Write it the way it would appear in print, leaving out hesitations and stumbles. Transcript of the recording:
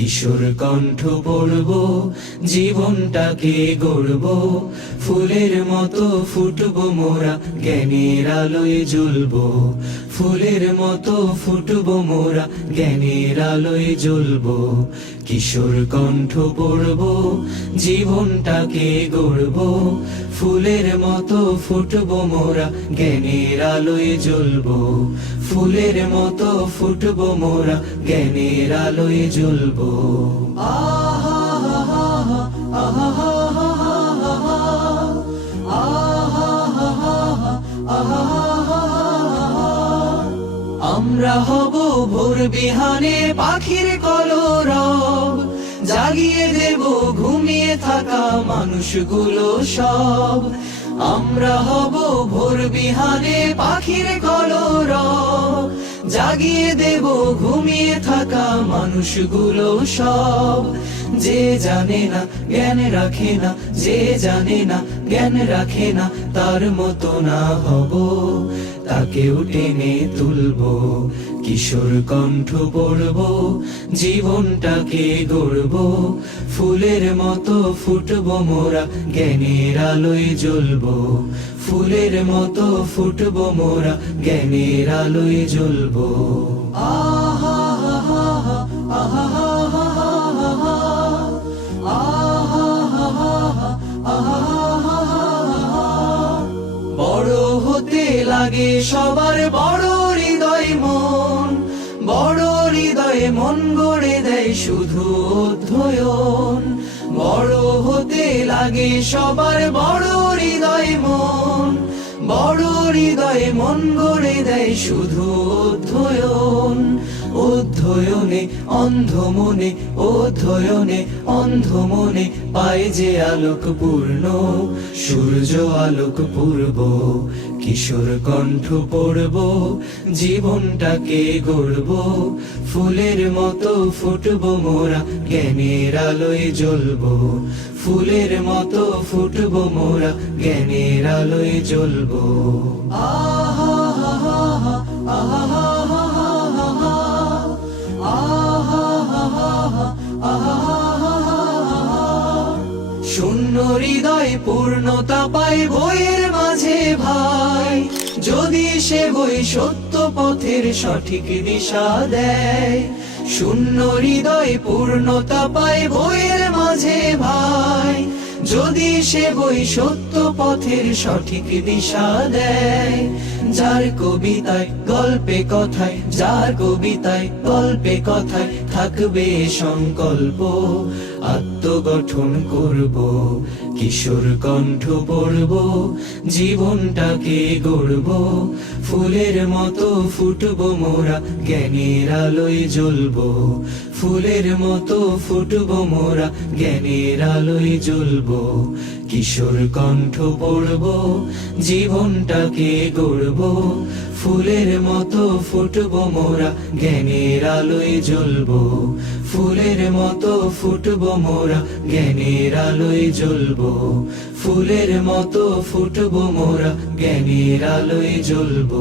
কিশোর কণ্ঠ পড়ব, জীবনটাকে গড়ব, ফুলের মতো ফুটব মোরা, জ্ঞানের আলোয় জ্বলব। ফুলের মতো ফুটব মোরা, জ্ঞানের আলোয় জ্বলব। কিশোর কণ্ঠ পড়ব, জীবনটাকে গড়ব, ফুলের মতো ফুটব মোরা, জ্ঞানের আলোয় জ্বলব। ফুলের মতো ফুটব মোরা, জ্ঞানের আলোয় জ্বলব। আমরা হব ভোর বিহানে পাখির কলরব, জাগিয়ে দেব ঘুমিয়ে থাকা মানুষগুলো সব। আমরা হব ভোর বিহানে পাখির কলরব, জাগিয়ে দেব ঘুমিয়ে থাকা মানুষগুলো সব। যে জানে না জ্ঞান রাখে না, যে জানে না জ্ঞান রাখে না, তার মতো না হব, তাকেও টেনে তুলব। কিশোর কণ্ঠ পড়ব, জীবনটাকে গড়ব, ফুলের মতো ফুটব মোরা, জ্ঞানের আলোয় জ্বলব। ফুলের মতো ফুটব মোরা, জ্ঞানের আলোয় জ্বলব। বড় হতে লাগে সবার বড় হৃদয় মন, বড় হৃদয়ে মন গড়ে দেয় শুধু অধ্যয়ন। বড় হতে লাগে সবার বড় হৃদয় মন, বড় হৃদয়ে মন গড়ে দেয় শুধু অধ্যয়ন। অধ্যয়নে অন্ধ মনে, অধ্যয়নে অন্ধ মনে, পায় যে আলোক পূর্ণ, সূর্য আলোক পূর্ব। কিশোর কণ্ঠ পড়ব, জীবনটাকে গড়ব, ফুলের মতো ফুটব মোরা, জ্ঞানের আলোয় জ্বলব। ফুলের মতো ফুটব মোরা, জ্ঞানের আলোয় জ্বলব। শূন্য হৃদয় পূর্ণতা পায় বইয়ের মাঝে ভাই, যদি সে বই সত্য পথের সঠিক দিশা দেয়। শূন্য হৃদয় পূর্ণতা পায় বইয়ের মাঝে ভাই, যদি সে বই সত্য পথের সঠিক দিশা দেয়। যার কবিতায় গল্পে কথায়, যার কবিতায় গল্পে কথায় থাকবে সংকল্প, আত্মগঠন করব। কিশোর কণ্ঠ পড়ব, জীবনটাকে গড়ব, ফুলের মতো ফুটব মোরা, জ্ঞানের আলোয় জ্বলব। ফুলের মতো ফুটব মোরা, জ্ঞানের আলোয় জ্বলব। কিশোর কণ্ঠ পড়ব, জীবনটাকে গড়ব, ফুলের মতো ফুটব মোরা, জ্ঞানের আলোয় জ্বলব। ফুলের মতো ফুটব মোরা, জ্ঞানের আলোয় জ্বলব। ফুলের মতো ফুটব মোরা, জ্ঞানের আলোয় জ্বলব।